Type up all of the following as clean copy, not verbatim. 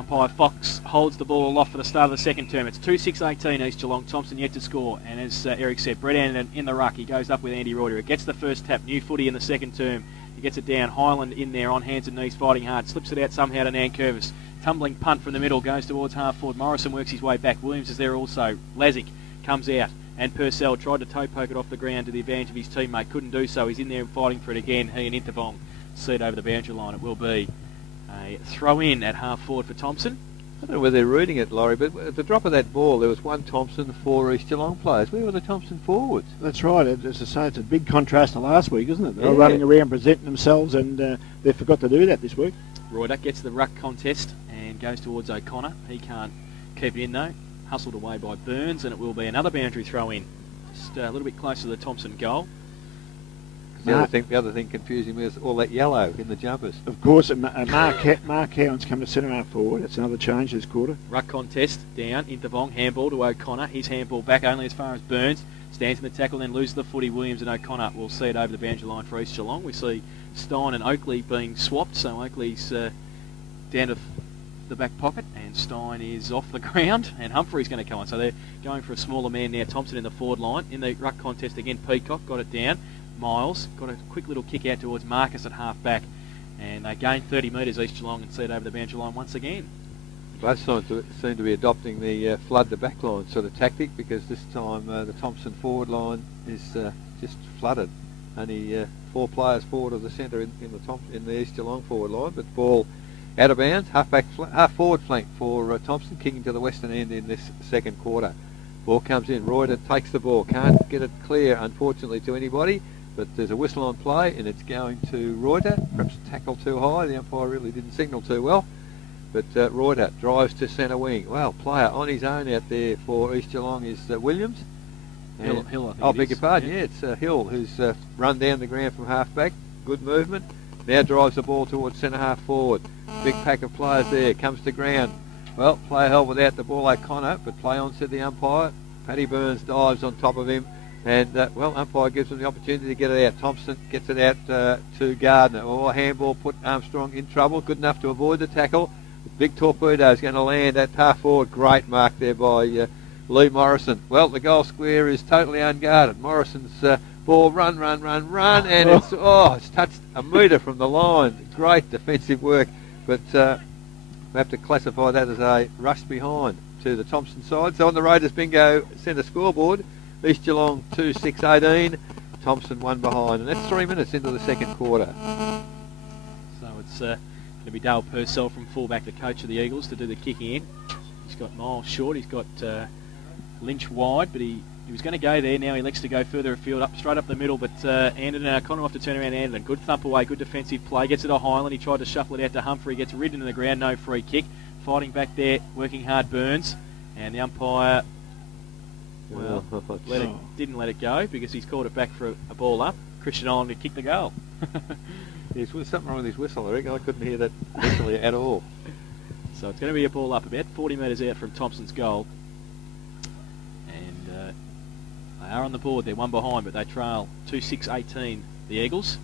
Umpire Fox holds the ball aloft for the start of the second term. It's 2-6-18 East Geelong. Thomson yet to score. And as Eric said, Brett Anderton in the ruck. He goes up with Andy Reuter. It gets the first tap. New footy in the second term. He gets it down. Highland in there on hands and knees fighting hard. Slips it out somehow to Nankervis. Tumbling punt from the middle. Goes towards half forward. Morrison works his way back. Williams is there also. Lazic comes out. And Purcell tried to toe poke it off the ground to the advantage of his teammate. Couldn't do so. He's in there fighting for it again. He and Intervong see it over the boundary line. It will be a throw in at half forward for Thomson. I don't know whether they're reading it, Laurie, but at the drop of that ball, there was one Thomson, 4 East Geelong players. Where were the Thomson forwards? That's right. As I say, it's a big contrast to last week, isn't it? They were running around presenting themselves, and they forgot to do that this week. Reuter gets the ruck contest and goes towards O'Connor. He can't keep it in, though. Hustled away by Burns, and it will be another boundary throw in. Just a little bit closer to the Thomson goal. The other thing confusing me is all that yellow in the jumpers. Of course, Mark Cowan's come to centre half forward. It's another change this quarter. Ruck contest down, Intervong, handball to O'Connor. His handball back only as far as Burns. Stands in the tackle, then loses the footy. Williams and O'Connor will see it over the boundary line for East Geelong. We see Stein and Oakley being swapped, so Oakley's down to the back pocket, and Stein is off the ground, and Humphrey's going to come on. So they're going for a smaller man now. Thomson in the forward line. In the ruck contest again, Peacock got it down. Miles got a quick little kick out towards Marcus at half back, and they gain 30 metres East Geelong and see it over the boundary line once again. Both sides seem to be adopting the flood the back line sort of tactic, because this time the Thomson forward line is just flooded. Only 4 players forward of the centre in the East Geelong forward line, but ball out of bounds, half forward flank for Thomson, kicking to the western end in this second quarter. Ball comes in, Reuter takes the ball, can't get it clear unfortunately to anybody. But there's a whistle on play, and it's going to Reuter. Perhaps tackle too high. The umpire really didn't signal too well. But Reuter drives to centre wing. Well, player on his own out there for East Geelong is Williams. Hill, I think. Oh, beg your pardon. Yeah, it's Hill who's run down the ground from half back. Good movement. Now drives the ball towards centre half forward. Big pack of players there. Comes to ground. Well, player held without the ball, O'Connor, but play on, said the umpire. Paddy Burns dives on top of him. And, umpire gives them the opportunity to get it out. Thomson gets it out to Gardner. Handball put Armstrong in trouble. Good enough to avoid the tackle. Big torpedo is going to land at half forward. Great mark there by Lee Morrison. Well, the goal square is totally unguarded. Morrison's ball run, and it's touched a metre from the line. Great defensive work, but we have to classify that as a rush behind to the Thomson side. So on the Raiders bingo centre scoreboard, East Geelong 2-6-18, Thomson 1 behind, and that's 3 minutes into the second quarter. So it's going to be Dale Purcell from fullback, the coach of the Eagles, to do the kicking in. He's got Miles short, he's got Lynch wide, but he was going to go there. Now he elects to go further afield, straight up the middle, but Anderton and O'Connor off to turn around Anderton. Good thump away, good defensive play, gets it to Highland. He tried to shuffle it out to Humphrey, gets ridden to the ground, no free kick. Fighting back there, working hard Burns, and the umpire... Well, didn't let it go because he's called it back for a ball up. Christian Island to kick the goal. There's something wrong with his whistle, I reckon. I couldn't hear that initially at all. So it's going to be a ball up about 40 metres out from Thomson's goal. And they are on the board. They're 1 behind, but they trail 2-6-18, the Eagles.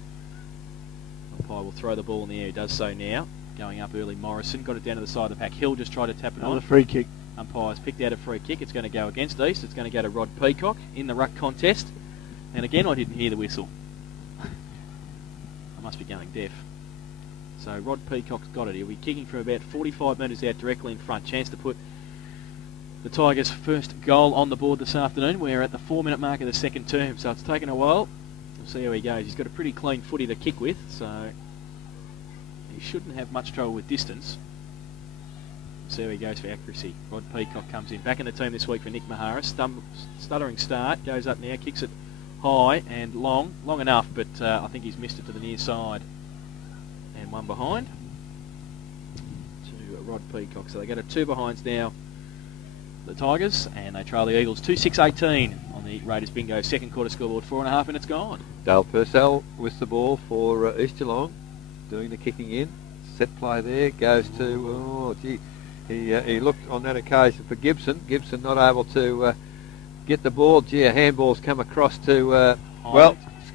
Umpire will throw the ball in the air. He does so now. Going up early, Morrison. Got it down to the side of the pack. Hill just tried to tap it on. Another free kick. Umpire's picked out a free kick. It's going to go against East. It's going to go to Rod Peacock in the ruck contest. And again, I didn't hear the whistle. I must be going deaf. So Rod Peacock's got it. He'll be kicking from about 45 metres out directly in front. Chance to put the Tigers' first goal on the board this afternoon. We're at the 4-minute mark of the second term, so it's taken a while. We'll see how he goes. He's got a pretty clean footy to kick with, so he shouldn't have much trouble with distance. See how he goes for accuracy. Rod Peacock comes in. Back in the team this week for Nick Maharis. Stuttering start. Goes up now. Kicks it high and long. Long enough, but I think he's missed it to the near side. And 1 behind to Rod Peacock. So they go to 2 behinds now, the Tigers, and they trail the Eagles 2-6-18 on the Raiders bingo second quarter scoreboard. 4.5 minutes gone. Dale Purcell with the ball for East Geelong, doing the kicking in. Set play there. Goes to... He looked on that occasion for Gibson. Gibson not able to get the ball. A handball's come across to,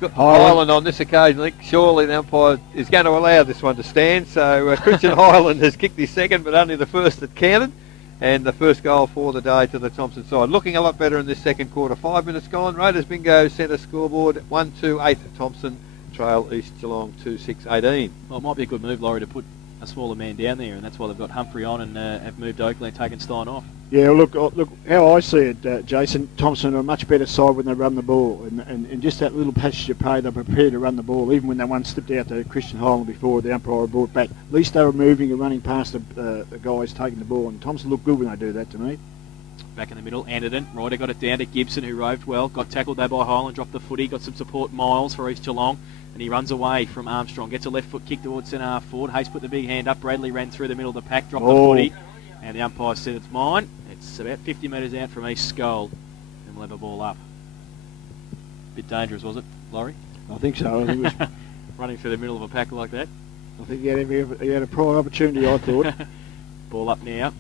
Highland on this occasion. I think surely the umpire is going to allow this one to stand. So Christian Highland has kicked his second, but only the first that counted. And the first goal for the day to the Thomson side. Looking a lot better in this second quarter. 5 minutes gone. Raiders Bingo centre scoreboard 1-2-8. Thomson trail East Geelong 2-6-18. Well, it might be a good move, Laurie, to put a smaller man down there, and that's why they've got Humphrey on and have moved Oakley and taken Stein off. Yeah, look, how I see it, Jason, Thomson are a much better side when they run the ball, and just that little passage of pay, they're prepared to run the ball, even when they once slipped out to Christian Highland before the umpire brought back. At least they were moving and running past the guys taking the ball, and Thomson look good when they do that to me. Back in the middle, Anderton. Ryder got it down to Gibson, who roved well. Got tackled there by Highland, dropped the footy, got some support, Miles for East Geelong, and he runs away from Armstrong. Gets a left foot kick towards centre half forward. Hayes put the big hand up. Bradley ran through the middle of the pack, dropped the footy, and the umpire said it's mine. It's about 50 metres out from East Skull, and we'll have a ball up. Bit dangerous, was it, Laurie? I think so. I think it was, running through the middle of a pack like that. I think he had a prior opportunity, I thought. Ball up now,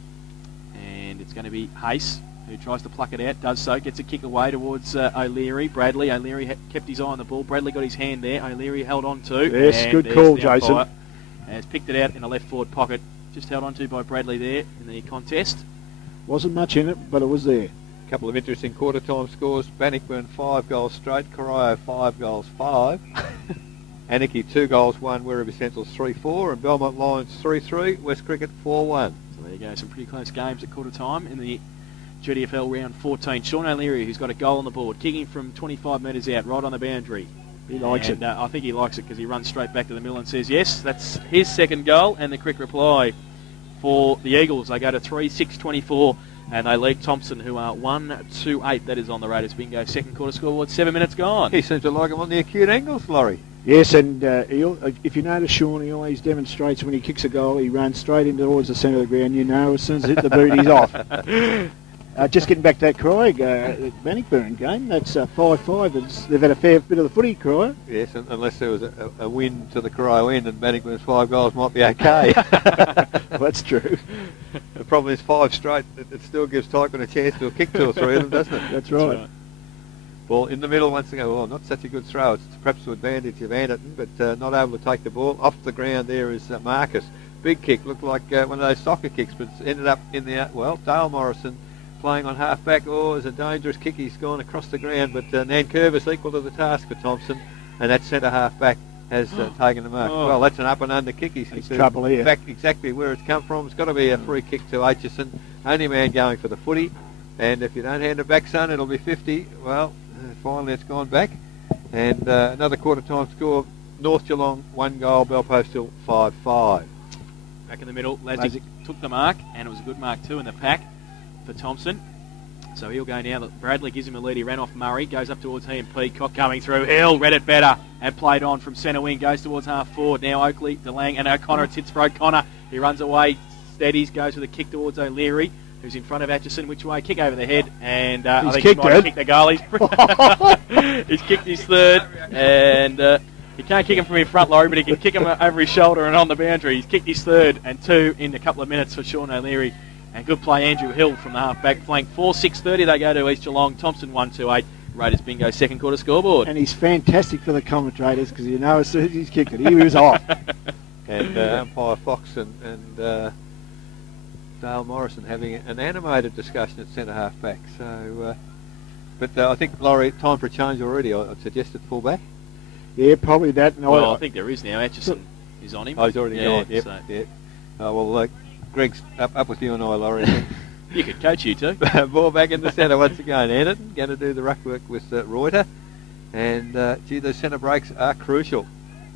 and it's going to be Hayes, who tries to pluck it out, does so, gets a kick away towards O'Leary. O'Leary kept his eye on the ball. Bradley got his hand there. O'Leary held on to. Yes, good call, Jason. And has picked it out in a left forward pocket. Just held on to by Bradley there in the contest. Wasn't much in it, but it was there. A couple of interesting quarter time scores. Bannockburn 5 goals straight. Corio 5 goals 5. Anarchy 2 goals 1. Werribee Essentials 3-4. And Belmont Lions 3-3. West Cricket 4-1. So there you go. Some pretty close games at quarter time in the GDFL round 14. Sean O'Leary, who's got a goal on the board, kicking from 25 metres out, right on the boundary. He likes it. I think he likes it because he runs straight back to the middle and says yes. That's his second goal, and the quick reply for the Eagles. They go to 3-6-24, and they lead Thomson, who are 1-2-8. That is on the Raiders Bingo second quarter scoreboard. 7 minutes gone. He seems to like him on the acute angles, Laurie. Yes, and if you notice, Sean, he always demonstrates when he kicks a goal, he runs straight into towards the centre of the ground. You know, as soon as he hit the boot, he's off. Just getting back to that Craig Bannockburn game, that's 5-5. They've had a fair bit of the footy, Craig. Yes, unless there was a win to the Corio end and Bannockburn's 5 goals might be okay. Well, that's true. The problem is 5 straight. It still gives Tyquin a chance to kick 2 or 3 of them, doesn't it? That's right. Ball in the middle once again. Well, not such a good throw. It's perhaps to advantage of Anderton, but not able to take the ball. Off the ground there is Marcus. Big kick. Looked like one of those soccer kicks, but it's ended up in the... Dale Morrison playing on half-back. Oh, it's a dangerous kick. He's gone across the ground, but Nankervis equal to the task for Thomson, and that centre half-back has taken the mark. Oh. Well, that's an up and under kick. He's trouble here. Back exactly where it's come from. It's got to be a free kick to Aitchison. Only man going for the footy, and if you don't hand it back, son, it'll be 50. Well, finally it's gone back, and another quarter-time score. North Geelong 1 goal, Belpost Hill 5-5. Back in the middle, Lazic took the mark, and it was a good mark too in the pack for Thomson. So he'll go now. Bradley gives him a lead. He ran off Murray, goes up towards he and Peacock coming through. Hill read it better and played on from centre wing, goes towards half forward. Now Oakley, DeLang and O'Connor. It sits for O'Connor. He runs away, steadies, goes with a kick towards O'Leary, who's in front of Atchison. Which way? Kick over the head, and I think he might have kicked the goal. He's kicked his third, and he can't kick him from in front, Laurie, but he can kick him over his shoulder and on the boundary. He's kicked his third and 2 in a couple of minutes for Sean O'Leary. And good play, Andrew Hill from the half-back flank. 4-6-30 they go to East Geelong. Thomson 1-2-8. Raiders Bingo second quarter scoreboard. And he's fantastic for the commentators because you know as soon as he's kicked it, he was off. And umpire Fox and Dale Morrison having an animated discussion at centre half-back. So, but I think, Laurie, time for a change already. I'd suggested full-back. Yeah, probably that. No, well, I think there is now. Atchison is on him. Oh, he's already gone. Yep. So. Yep. Greg's up with you and I, Laurie. You could coach you too. Ball back in the centre once again. Anderton going to do the ruck work with Reuter. And, those centre breaks are crucial.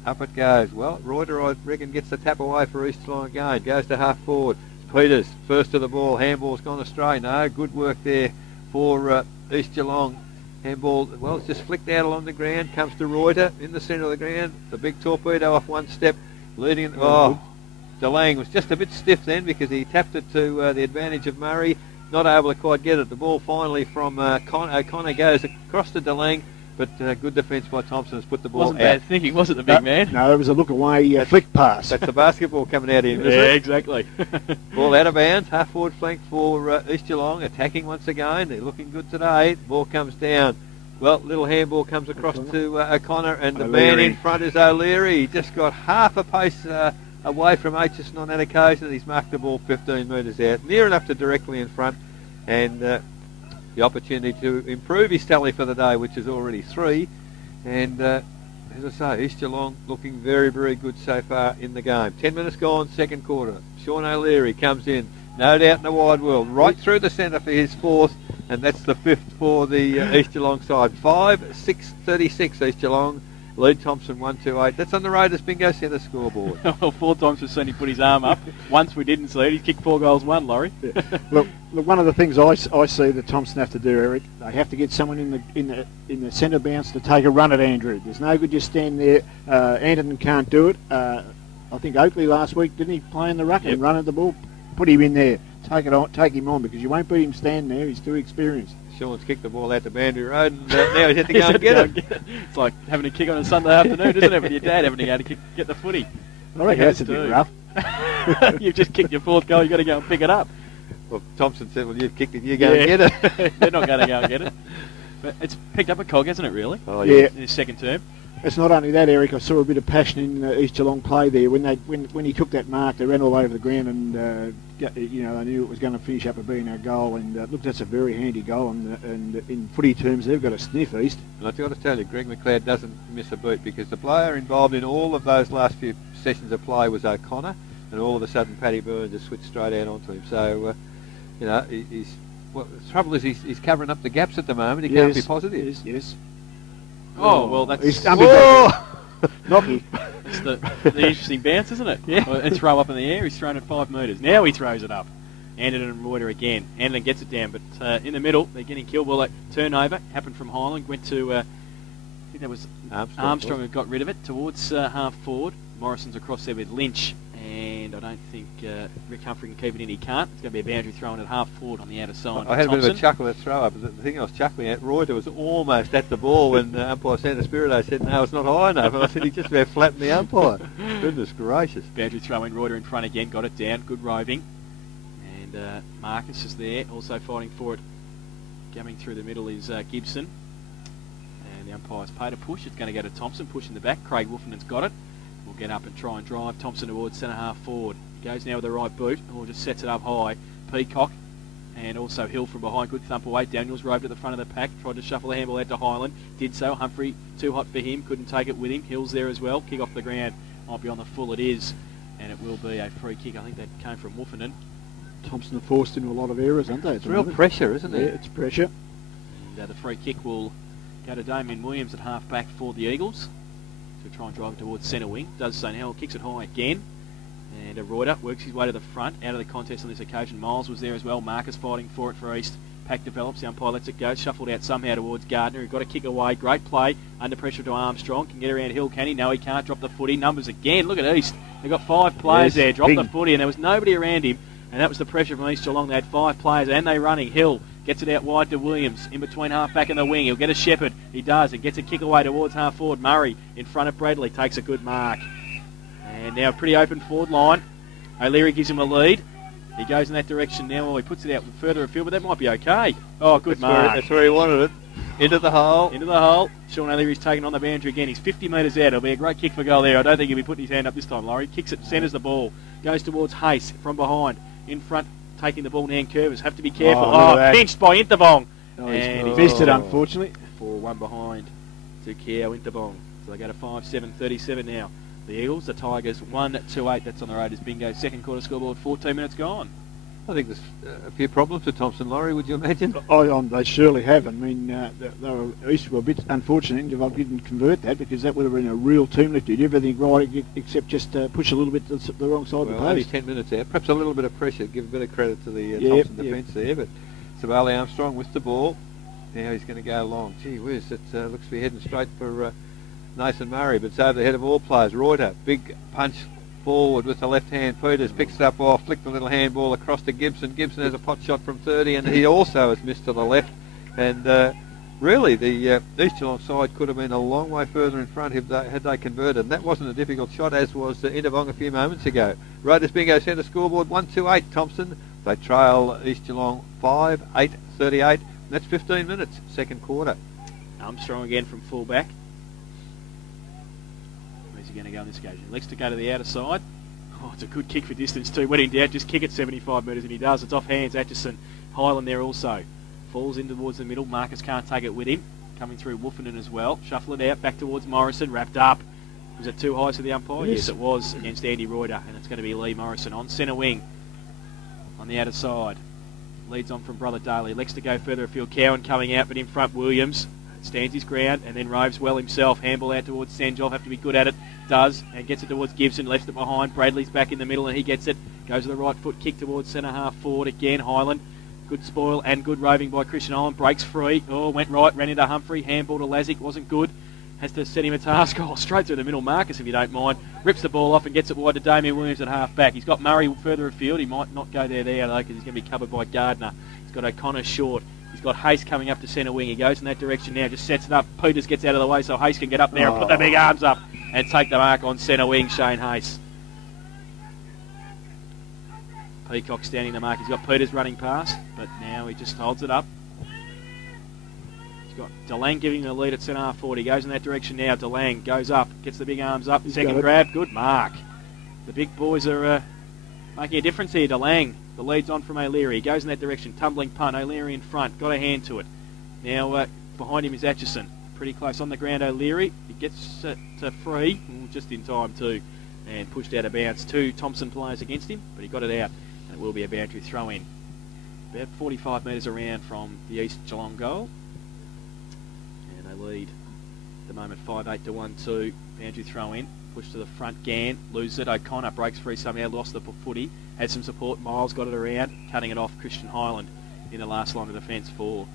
Up it goes. Well, Reuter, I reckon, gets the tap away for East Geelong again. Goes to half forward. Peters, first to the ball. Handball's gone astray. No, good work there for East Geelong. Handball, well, it's just flicked out along the ground. Comes to Reuter in the centre of the ground. The big torpedo off one step. Leading... DeLang was just a bit stiff then because he tapped it to the advantage of Murray. Not able to quite get it. The ball finally from O'Connor goes across to DeLang, but good defence by Thomson has put the ball Wasn't out. bad thinking, was it, the big man? No, it was a look away flick pass. That's the basketball coming out here, isn't Yeah, it? exactly. Ball out of bounds. Half forward flank for East Geelong. Attacking once again. They're looking good today. Ball comes down. Well, little handball comes across to O'Connor, and the O'Leary. man in front is O'Leary. He just got half a pace away from Aitchison on that occasion. He's marked the ball 15 metres out, near enough to directly in front, and the opportunity to improve his tally for the day, which is already 3. And as I say, East Geelong looking very, very good so far in the game. 10 minutes gone, second quarter. Sean O'Leary comes in, no doubt in the wide world, right through the centre for his 4th, and that's the 5th for the East Geelong side. 5-6-36 East Geelong. Lead Thomson 1-2-8. That's on the Raiders Bingo Centre scoreboard. Well, 4 times we've seen him put his arm up. Once we didn't see it. He's kicked 4 goals, 1, Laurie. Yeah. Look, one of the things I see that Thomson have to do, Eric, they have to get someone in the centre bounce to take a run at Andrew. There's no good just standing there. Anderton can't do it. I think Oakley last week, didn't he play in the ruck and run at the ball? Put him in there. Take him on, because you won't beat him standing there. He's too experienced. Sean's kicked the ball out to Boundary Road, and now he's had to go and get it. It's like having a kick on a Sunday afternoon, isn't it, with your dad having to go to get the footy. I reckon that's a bit rough. You've just kicked your 4th goal, you've got to go and pick it up. Well, Thomson said, well, you've kicked it, you go and get it. They're not going to go and get it. But it's picked up a cog, hasn't it, really? Oh, yeah. In his second term. It's not only that, Eric. I saw a bit of passion in East Geelong play there. When he took that mark, they ran all over the ground, and they knew it was going to finish up being a goal. And look, that's a very handy goal. And in footy terms, they've got a sniff, East. And I've got to tell you, Greg McLeod doesn't miss a beat, because the player involved in all of those last few sessions of play was O'Connor, and all of a sudden Paddy Byrne just switched straight out onto him. So, the trouble is he's covering up the gaps at the moment. He can't be positive. Yes. Oh, well, that's... He's Knocky. It's the interesting bounce, isn't it? Yeah. And throw up in the air. He's thrown it 5 metres. Now he throws it up. Anderton and Reuter again. Anderton gets it down, but in the middle, they're getting killed. Well, that turnover happened from Highland. Went to, I think that was Armstrong who got rid of it, towards half forward. Morrison's across there with Lynch. And I don't think Rick Humphrey can keep it in. He can't. It's going to be a boundary thrown at half forward on the outer side. I had a bit of a chuckle at throw up. The thing I was chuckling at, Reuter was almost at the ball when umpire Santa Spirito said, no, it's not high enough. And I said, he just about flattened the umpire. Goodness gracious. Boundary throw in, Reuter in front again. Got it down. Good roving. And Marcus is there, also fighting for it. Coming through the middle is Gibson. And the umpire's paid a push. It's going to go to Thomson. Push in the back. Craig Wolfenden's got it. Will get up and try and drive Thomson towards centre half forward. He goes now with the right boot, or just sets it up high. Peacock and also Hill from behind. Good thump away. Daniels roved at the front of the pack. Tried to shuffle the handball out to Highland. Did so. Humphrey too hot for him. Couldn't take it with him. Hill's there as well. Kick off the ground. Might be on the full. It is. And it will be a free kick. I think that came from Wolfenden. Thomson are forced into a lot of errors, aren't they? It's real pressure, isn't it? Yeah, it's pressure. And the free kick will go to Damien Williams at half back for the Eagles. To try and drive it towards centre wing. Does so now. Kicks it high again. And Reuter works his way to the front. Out of the contest on this occasion. Miles was there as well. Marcus fighting for it for East. Pack develops. The umpire lets it go. Shuffled out somehow towards Gardner. He got a kick away. Great play. Under pressure to Armstrong. Can get around Hill, can he? No, he can't. Drop the footy. Numbers again. Look at East. They've got 5 players there. Drop the footy. And there was nobody around him. And that was the pressure from East Geelong. They had 5 players. And they running. Hill gets it out wide to Williams. In between half back and the wing. He'll get a Shepherd. He does. And gets a kick away towards half forward. Murray in front of Bradley. Takes a good mark. And now a pretty open forward line. O'Leary gives him a lead. He goes in that direction now. Well, he puts it out further afield, but that might be okay. Oh, good mark. That's where he wanted it. Into the hole. Into the hole. Sean O'Leary's taken on the boundary again. He's 50 metres out. It'll be a great kick for goal there. I don't think he'll be putting his hand up this time, Laurie. Kicks it, centres the ball. Goes towards Hayes from behind. In front, taking the ball now in Curvers. Have to be careful. Pinched by Intervong. And he missed it, unfortunately. 4-1 behind to Kiao Intervong. So they go to 5-7-37 now. The Eagles, the Tigers, 1-2-8. That's on the Raiders bingo. Second quarter scoreboard, 14 minutes gone. I think there's a few problems with Thomson, Laurie, would you imagine? They surely have. I mean, East were a bit unfortunate. Interval didn't convert that, because that would have been a real team lift. Did everything right except just push a little bit to the wrong side of the post. Only 10 minutes out. Perhaps a little bit of pressure. Give a bit of credit to the Thomson defence there. But Savali Armstrong with the ball. Now he's going to go long. Gee whiz, it looks to be heading straight for Nathan Murray, but it's over the head of all players. Reuter, big punch forward with the left hand. Peters picks it up off, flicked the little handball across to Gibson. Gibson has a pot shot from 30, and he also has missed to the left. And really, the East Geelong side could have been a long way further in front had they converted. And that wasn't a difficult shot, as was Intervong a few moments ago. Raiders bingo centre scoreboard 1-2-8 Thomson. They trail East Geelong 5-8-38. That's 15 minutes, second quarter. Armstrong again from full-back. Where's he going to go on this occasion? Likes to go to the outer side. Oh, it's a good kick for distance too. When in doubt, just kick it 75 metres, and he does. It's off hands. Atchison, Highland there also. Falls in towards the middle. Marcus can't take it with him. Coming through Wolfenden as well. Shuffle it out, back towards Morrison. Wrapped up. Was it too high to the umpire? Yes, it was, against Andy Reuter, and it's going to be Lee Morrison on centre wing. On the outer side. Leads on from Brother Daly. Likes to go further afield. Cowan coming out, but in front Williams. Stands his ground and then roves well himself. Handball out towards Sanjov. Have to be good at it. Does. And gets it towards Gibson. Left it behind. Bradley's back in the middle and he gets it. Goes to the right foot. Kick towards centre half forward again. Highland. Good spoil and good roving by Christian Highland. Breaks free. Oh, went right. Ran into Humphrey. Handball to Lazic. Wasn't good. Has to set him a task. Oh, straight through the middle. Marcus, if you don't mind. Rips the ball off and gets it wide to Damien Williams at half back. He's got Murray further afield. He might not go there though because he's going to be covered by Gardner. He's got O'Connor short. He's got Hayes coming up to centre wing. He goes in that direction now. Just sets it up. Peters gets out of the way so Hayes can get up there and put the big arms up and take the mark on centre wing, Shane Hayes. Peacock standing the mark. He's got Peters running past, but now he just holds it up. He's got DeLang giving the lead at centre half forward. He goes in that direction now. DeLang goes up, gets the big arms up. Second grab, good mark. The big boys are making a difference here. DeLang, the lead's on from O'Leary. He goes in that direction. Tumbling punt. O'Leary in front. Got a hand to it. Now behind him is Atchison. Pretty close on the ground, O'Leary. He gets it to free, just in time too, and pushed out of bounds. 2 Thomson players against him, but he got it out. And it will be a boundary throw in. About 45 metres around from the East Geelong goal. And they lead at the moment 5-8 to 1-2. Boundary throw in. Push to the front. Gann loses it. O'Connor breaks free somehow. Lost the footy. Had some support. Miles got it around. Cutting it off. Christian Highland in the last line of defence for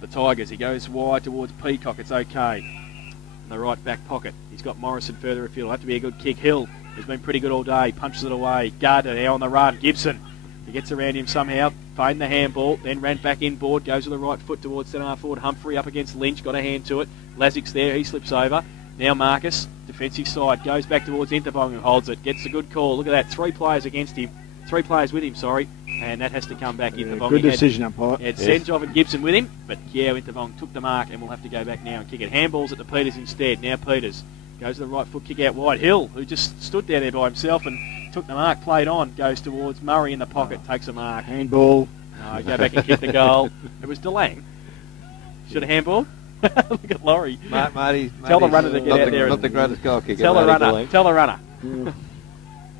the Tigers. He goes wide towards Peacock. It's okay. In the right back pocket. He's got Morrison further afield. It'll have to be a good kick. Hill has been pretty good all day. Punches it away. Gardner now on the run. Gibson. He gets around him somehow. Feigned the handball. Then ran back inboard. Goes with the right foot towards centre half forward. Humphrey up against Lynch. Got a hand to it. Lazic's there. He slips over. Now Marcus, defensive side, goes back towards Interbong who holds it, gets a good call. Look at that, 3 players against him, 3 players with him, sorry, and that has to come back. Interbong. Good decision, umpire. He had Sanjov and Gibson with him, but yeah, Interbong took the mark and we'll have to go back now and kick it. Handballs at the Peters instead. Now Peters goes to the right foot, kick out wide. Hill, who just stood down there by himself and took the mark, played on, goes towards Murray in the pocket, takes a mark. Handball. No, go back and kick the goal. It was DeLang. Should have handball. Look at Laurie. Marty's tell the runner to get out there. Not the greatest goal kicker. Tell the runner. Tell the runner.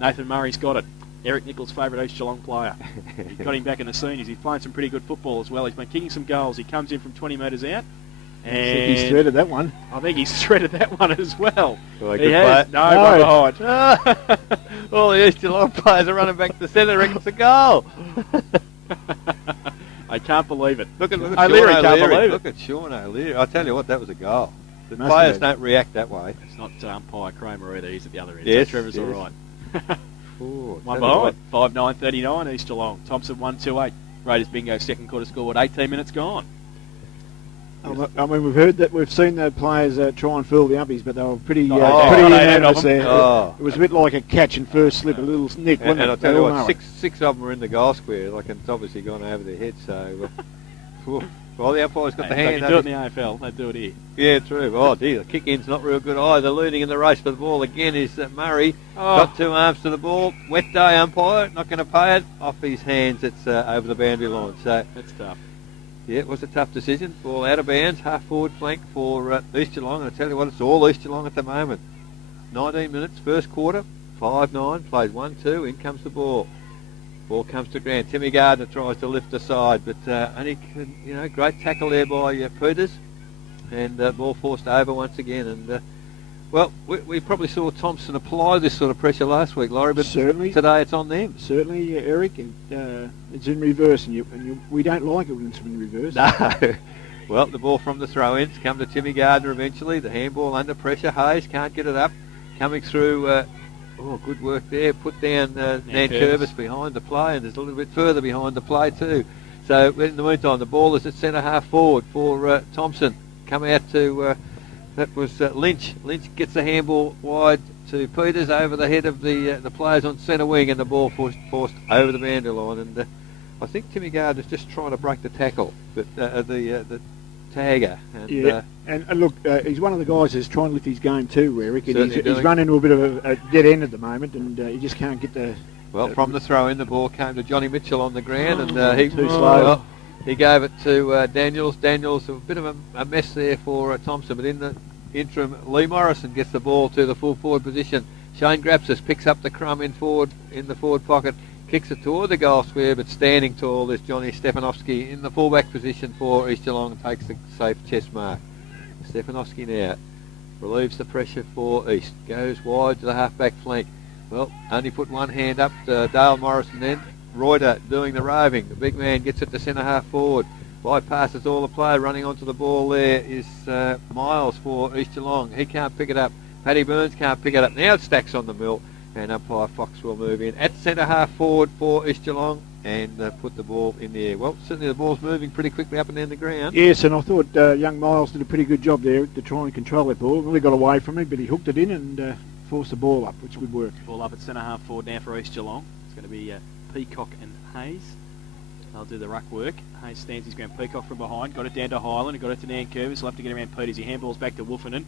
Nathan Murray's got it. Eric Nichols' favourite East Geelong player. He's got him back in the seniors. He's playing some pretty good football as well. He's been kicking some goals. He comes in from 20 metres out. And he's threaded that one. I think he's threaded that one as well. He has. No, behind. All the East Geelong players are running back to the centre. Reckon it's a goal. I can't believe it. Look at O'Leary Sean can't O'Leary. believe it. Look at Sean O'Leary. I tell you what, that was a goal. The players don't react that way. It's not umpire Kramer either. He's at the other end. Yes, So Trevor's all right. Ooh, one behind. 5-9-39 East Geelong. Thompson 1-2-8. Raiders bingo. Second quarter scored. 18 minutes gone. I mean, we've seen the players try and fool the umpies, but they were pretty pretty unanimous there. Oh. It was a bit like a catch and first slip, a little nick. And Wasn't I'll it? tell you what, six of them were in the goal square. Like, it's obviously gone over their heads. So, well, the umpire's got the hand. They can do it in the AFL. They do it here. Yeah, true. Oh, dear, the kick-in's not real good either. Leading in the race for the ball again is Murray. Got 2 arms to the ball. Wet day, umpire. Not going to pay it. Off his hands, it's over the boundary line. So that's tough. Yeah, it was a tough decision. Ball out of bounds, half-forward flank for East Geelong. And I tell you what, it's all East Geelong at the moment. 19 minutes, first quarter, 5-9, plays 1-2, in comes the ball. Ball comes to ground. Timmy Gardner tries to lift aside, but only can, great tackle there by Peters. And ball forced over once again. And well, we probably saw Thomson apply this sort of pressure last week, Laurie, but certainly today it's on them. Certainly, Eric, it's in reverse, and we don't like it when it's in reverse. No. Well, the ball from the throw-ins come to Timmy Gardner eventually. The handball under pressure. Hayes can't get it up. Coming through. Good work there. Put down Nankervis behind the play, and there's a little bit further behind the play too. So in the meantime, the ball is at centre half forward for Thomson. Come out to that was Lynch. Lynch gets the handball wide to Peters over the head of the players on centre wing, and the ball forced over the boundary line. And I think Timmy Gardner's just trying to break the tackle, but the tagger. And, Yeah, and look, he's one of the guys that's trying to lift his game too, Eric. And Certainly he's running to a bit of a dead end at the moment, and he just can't get the... Well, from the throw in, the ball came to Johnny Mitchell on the ground, and he too slow. well, he gave it to Daniels. Daniels, a bit of a mess there for Thomson, but in the interim, Lee Morrison gets the ball to the full forward position. Shane Grapsis picks up the crumb in the forward pocket, kicks it toward the goal square, but standing tall is Johnny Stefanovski in the fullback position for East Geelong and takes the safe chest mark. Stefanovski now relieves the pressure for East, goes wide to the half-back flank. Well, only put one hand up to Dale Morrison then. Reuter doing the roving. The big man gets it to centre half forward. Bypasses all the play. Running onto the ball there is Miles for East Geelong. He can't pick it up. Paddy Burns can't pick it up. Now it stacks on the mill. And umpire Fox will move in at centre half forward for East Geelong and put the ball in the air. Well, certainly the ball's moving pretty quickly up and down the ground. Yes, and I thought young Miles did a pretty good job there to try and control that ball. Really got away from it, but he hooked it in and forced the ball up, which would work. Ball up at centre half forward now for East Geelong. It's going to be Peacock and Hayes. They'll do the ruck work. Hayes stands his ground. Peacock from behind. Got it down to Highland. And got it to Nankervis. He'll have to get around Peters. He handballs back to Wolfenden.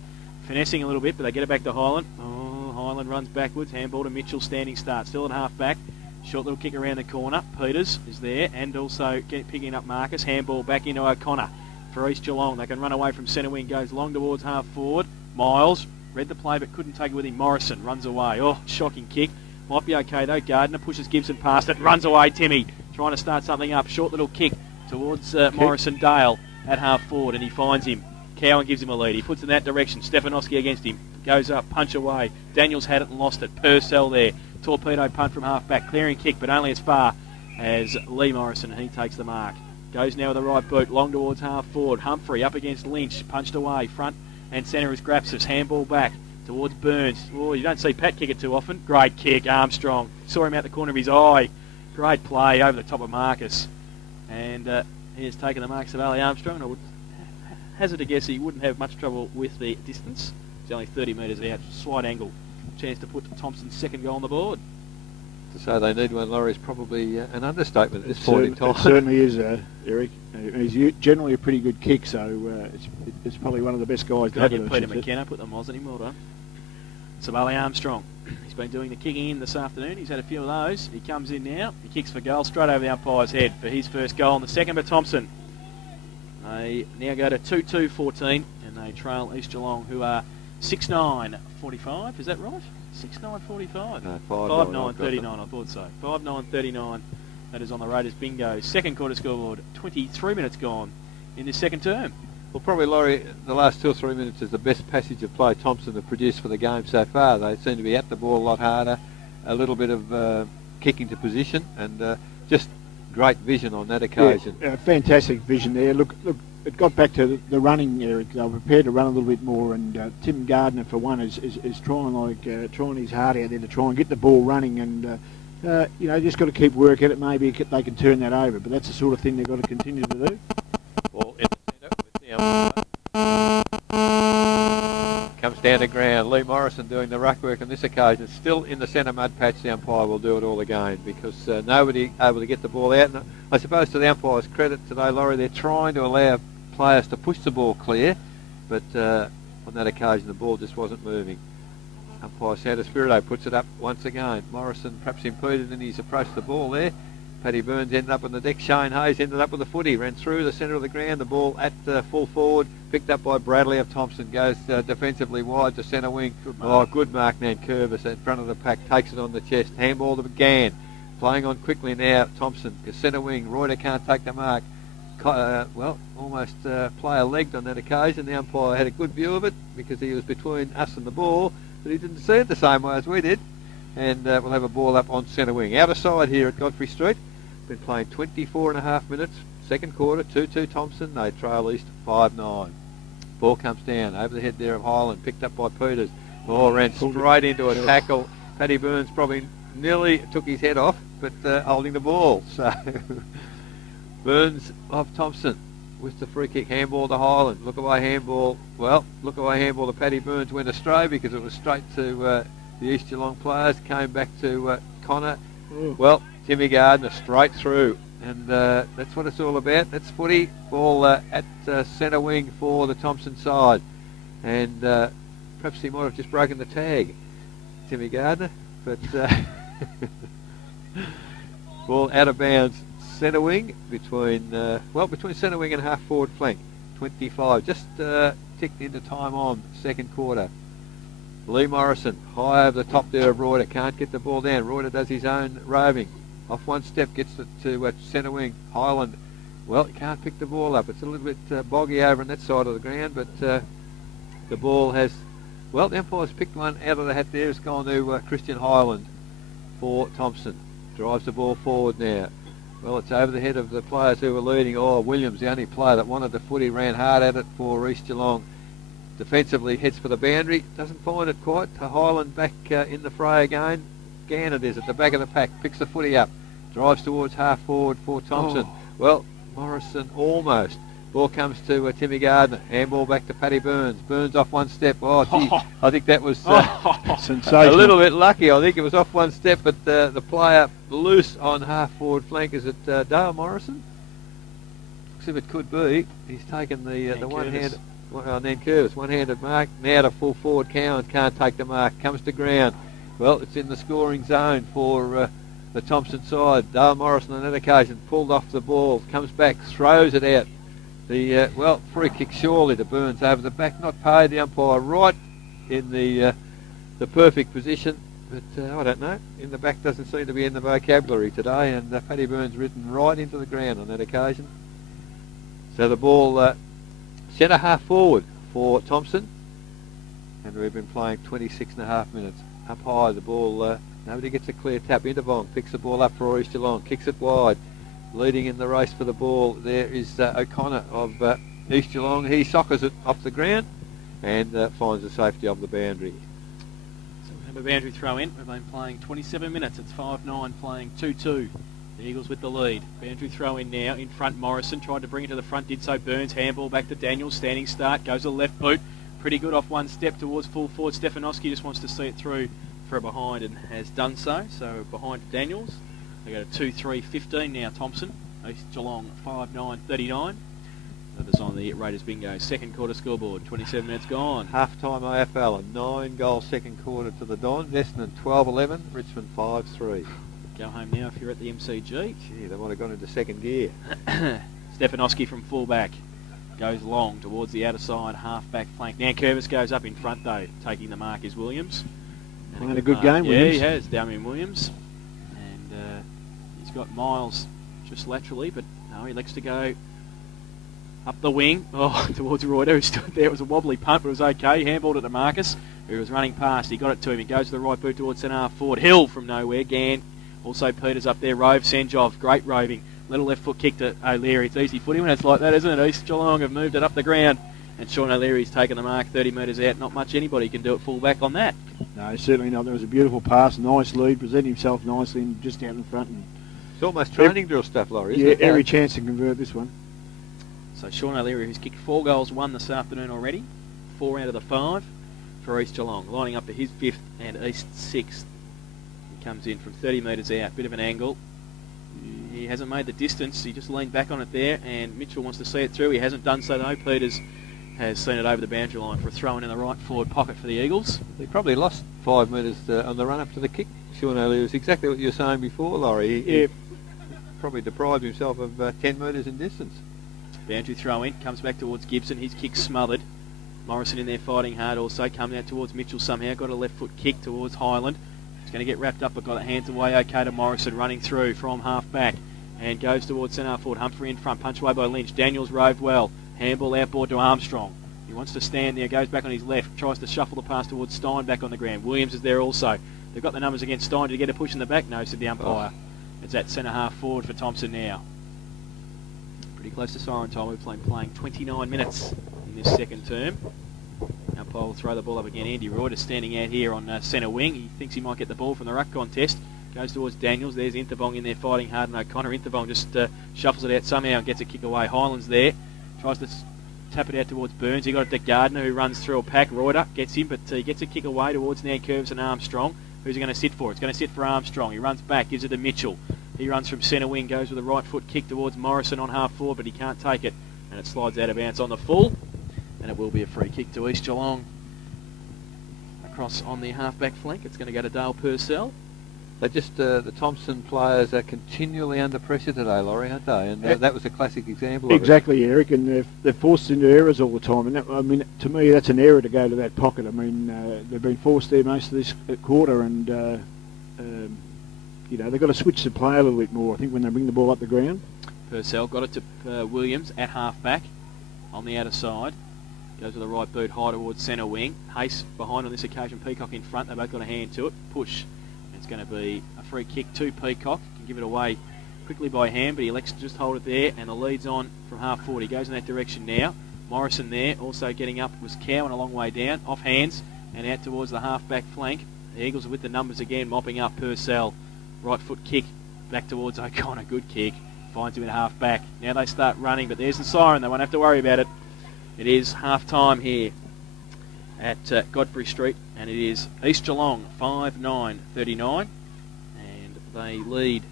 Finessing a little bit, but they get it back to Highland. Oh, Highland runs backwards. Handball to Mitchell. Standing start. Still at half back. Short little kick around the corner. Peters is there. And also picking up Marcus. Handball back into O'Connor for East Geelong. They can run away from centre wing. Goes long towards half forward. Miles read the play but couldn't take it with him. Morrison runs away. Oh, shocking kick. Might be okay though. Gardner pushes Gibson past it. Runs away, Timmy. Trying to start something up. Short little kick towards Morrison Dale at half forward, and he finds him. Cowan gives him a lead. He puts in that direction. Stefanovski against him. Goes up. Punch away. Daniels had it and lost it. Purcell there. Torpedo punt from half back. Clearing kick, but only as far as Lee Morrison, and he takes the mark. Goes now with the right boot. Long towards half forward. Humphrey up against Lynch. Punched away. Front and centre is Grapsis. Handball back towards Burns. Oh, you don't see Pat kick it too often. Great kick, Armstrong. Saw him out the corner of his eye. Great play over the top of Marcus. And he has taken the marks of Ali Armstrong. And I would hazard to guess he wouldn't have much trouble with the distance. It's only 30 metres out. Slight angle. Chance to put Thompson's second goal on the board. To say they need one, Laurie, is probably an understatement at this point in time. It certainly is, Eric. He's generally a pretty good kick, so it's probably one of the best guys to have. Peter McKenna put the moz on him, well done. Savali Armstrong. He's been doing the kicking in this afternoon. He's had a few of those. He comes in now. He kicks for goal straight over the umpire's head for his first goal. And the second for Thomson. They now go to 2-2-14 and they trail East Geelong, who are 6-9-45. Is that right? 6-9-45? No, 5-9-39, I thought so. 5-9-39. That is on the Raiders bingo. Second quarter scoreboard. 23 minutes gone in this second term. Well, probably, Laurie, the last 2 or 3 minutes is the best passage of play Thomson have produced for the game so far. They seem to be at the ball a lot harder, a little bit of kicking to position, and just great vision on that occasion. Yeah, fantastic vision there. Look, it got back to the running, Eric. They were prepared to run a little bit more, and Tim Gardner, for one, is trying his heart out there to try and get the ball running, and just got to keep working at it. Maybe they can turn that over, but that's the sort of thing they've got to continue to do. Well, in the centre with the comes down to ground. Lee Morrison doing the ruck work on this occasion. Still in the centre mud patch. The umpire will do it all again because nobody able to get the ball out. And I suppose to the umpire's credit today, Laurie, they're trying to allow players to push the ball clear, but on that occasion the ball just wasn't moving. Umpire Santa Spirito puts it up once again. Morrison perhaps impeded in his approach to the ball there. Paddy Burns ended up on the deck. Shane Hayes ended up with a footy. Ran through the centre of the ground. The ball at full forward. Picked up by Bradley of Thomson. Goes defensively wide to centre wing. Good mark Nankervis in front of the pack. Takes it on the chest. Handball to McGann. Playing on quickly now. Thomson. Centre wing. Reuter can't take the mark. Almost player legged on that occasion. The umpire had a good view of it because he was between us and the ball, but he didn't see it the same way as we did. And we'll have a ball up on centre wing. Outer side here at Godfrey Street. Been playing 24 and a half minutes. Second quarter, 2-2 Thomson. They trail East 5-9. Ball comes down over the head there of Highland. Picked up by Peters. Ball ran straight into a tackle. Paddy Burns probably nearly took his head off, but holding the ball. So Burns of Thomson with the free kick. Handball to Highland. Look away handball. Well, look away handball to Paddy Burns. Went astray because it was straight to the East Geelong players. Came back to Connor. Well, Timmy Gardner straight through. and that's what it's all about. That's footy. Ball at centre wing for the Thomson side, and perhaps he might have just broken the tag, Timmy Gardner, but ball out of bounds, centre wing between centre wing and half forward flank. 25, just ticked into time on second quarter. Lee Morrison high over the top there of Reuter, can't get the ball down. Reuter does his own roving, off one step, gets it to centre wing. Highland, well, he can't pick the ball up. It's a little bit boggy over on that side of the ground, but the ball has, well, the umpire's picked one out of the hat there. It's gone to Christian Highland for Thomson. Drives the ball forward now. Well, it's over the head of the players who were leading. Oh, Williams, the only player that wanted the footy, ran hard at it for East Geelong. Defensively heads for the boundary, doesn't find it quite. To Highland back in the fray again. Gannett is at the back of the pack, picks the footy up, drives towards half forward for Thomson. Oh. Well, Morrison almost. Ball comes to Timmy Gardner. Handball back to Paddy Burns. Burns off one step. Oh, gee, I think that was a little bit lucky. I think it was off one step, but the player loose on half forward flank. Is it Dale Morrison? Looks if it could be. He's taken the one-handed. Nankervis, one-handed mark. Now to full forward. Cowan can't take the mark. Comes to ground. Well, it's in the scoring zone for the Thomson side. Dale Morrison on that occasion pulled off the ball. Comes back, throws it out. The free kick surely to Burns over the back, not paid. The umpire right in the perfect position, but I don't know. In the back doesn't seem to be in the vocabulary today, and Paddy Burns ridden right into the ground on that occasion. So the ball centre half forward for Thomson, and we've been playing 26 and a half minutes. Up high, the ball, nobody gets a clear tap. Intervong picks the ball up for East Geelong, kicks it wide. Leading in the race for the ball, there is O'Connor of East Geelong. He soccers it off the ground and finds the safety of the boundary. So we have a boundary throw in. We've been playing 27 minutes. It's 5-9 playing 2-2. The Eagles with the lead. Boundary throw in now. In front, Morrison tried to bring it to the front, did so. Burns, handball back to Daniels. Standing start, goes to the left boot. Pretty good off one step towards full forward. Stefanowski just wants to see it through for a behind and has done so. So behind to Daniels. They go to 2-3-15 now, Thomson. East Geelong 5-9-39. Numbers on the Raiders bingo. Second quarter scoreboard, 27 minutes gone. Half-time AFL, a 9-goal second quarter to the Don. Essendon 12-11, Richmond 5-3. Go home now if you're at the MCG. Gee, they might have gone into second gear. Stefanowski from fullback. Goes long towards the outer side, half-back flank. Now Curvis goes up in front though. Taking the mark is Williams. Playing a good game, yeah, Williams. He has, Damian Williams. And he's got Miles just laterally, but no, he likes to go up the wing, towards Reuter, who stood there. It was a wobbly punt, but it was okay. Handballed it to Marcus, who was running past. He got it to him. He goes to the right boot towards centre half forward. Hill from nowhere. Gann. Also Peters up there. Rove, Senjov. Great roving. Little left foot kick to O'Leary. It's easy footy when it's like that, isn't it? East Geelong have moved it up the ground. And Sean O'Leary's taken the mark 30 metres out. Not much anybody can do at full back on that. No, certainly not. There was a beautiful pass, nice lead, presented himself nicely and just out in front. And it's almost training drill stuff, Laurie, isn't it? Yeah, every chance to convert this one. So Sean O'Leary, who's kicked 4 goals, 1 this afternoon already. 4 out of the 5 for East Geelong. Lining up to his 5th and East 6th. He comes in from 30 metres out. Bit of an angle. He hasn't made the distance. He just leaned back on it there, and Mitchell wants to see it through. He hasn't done so though. Peters has seen it over the boundary line for a throw in the right forward pocket for the Eagles. He probably lost 5 metres on the run up to the kick. Sean O'Leary was exactly what you were saying before, Laurie. He probably deprived himself of 10 metres in distance. Boundary throw in, comes back towards Gibson. His kick smothered. Morrison in there fighting hard also. Coming out towards Mitchell somehow. Got a left foot kick towards Highland. He's going to get wrapped up but got it hands away okay to Morrison. Running through from half back. And goes towards centre half forward. Humphrey in front. Punch away by Lynch. Daniels roved well. Handball outboard to Armstrong. He wants to stand there. Goes back on his left. Tries to shuffle the pass towards Stein back on the ground. Williams is there also. They've got the numbers against Stein to get a push in the back. No, said the umpire. It's at centre half forward for Thomson now. Pretty close to siren time. We're playing 29 minutes in this second term. Umpire will throw the ball up again. Andy Reuter standing out here on centre wing. He thinks he might get the ball from the ruck contest. Goes towards Daniels. There's Intervong in there fighting hard and O'Connor. Intervong just shuffles it out somehow and gets a kick away. Highland's there. Tries to tap it out towards Burns. He got it to Gardner who runs through a pack. Reuter gets him, but he gets a kick away towards Nankervis and Armstrong. Who's he going to sit for? It's going to sit for Armstrong. He runs back, gives it to Mitchell. He runs from centre wing, goes with a right foot kick towards Morrison on half forward, but he can't take it. And it slides out of bounds on the full. And it will be a free kick to East Geelong. Across on the half-back flank, it's going to go to Dale Purcell. They just the Thomson players are continually under pressure today, Laurie, aren't they? And that was a classic example. Exactly, Eric, and they're forced into errors all the time. And that, I mean, to me, that's an error to go to that pocket. I mean, they've been forced there most of this quarter, and you know, they've got to switch the play a little bit more, I think, when they bring the ball up the ground. Purcell got it to Williams at half-back on the outer side. Goes with the right boot high towards centre wing. Hayes behind on this occasion, Peacock in front. They've both got a hand to it. Push. It's going to be a free kick to Peacock. Can give it away quickly by hand, but he elects to just hold it there, and the lead's on from half forward. He goes in that direction now. Morrison there, also getting up, was Cowan a long way down, off hands, and out towards the half-back flank. The Eagles are with the numbers again, mopping up Purcell. Right foot kick back towards O'Connor. Good kick. Finds him in half-back. Now they start running, but there's the siren. They won't have to worry about it. It is half-time here at Godfrey Street, and it is East Geelong 5-9-39, and they lead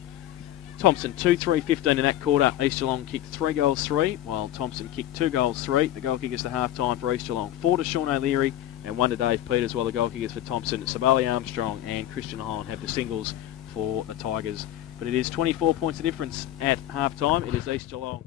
Thomson 2-3-15 in that quarter. East Geelong kicked 3 goals 3, while Thomson kicked 2 goals 3. The goal kickers to half-time for East Geelong. 4 to Sean O'Leary and 1 to Dave Peters, while the goal kickers for Thomson, Sabali Armstrong and Christian Holland, have the singles for the Tigers. But it is 24 points of difference at half-time. It is East Geelong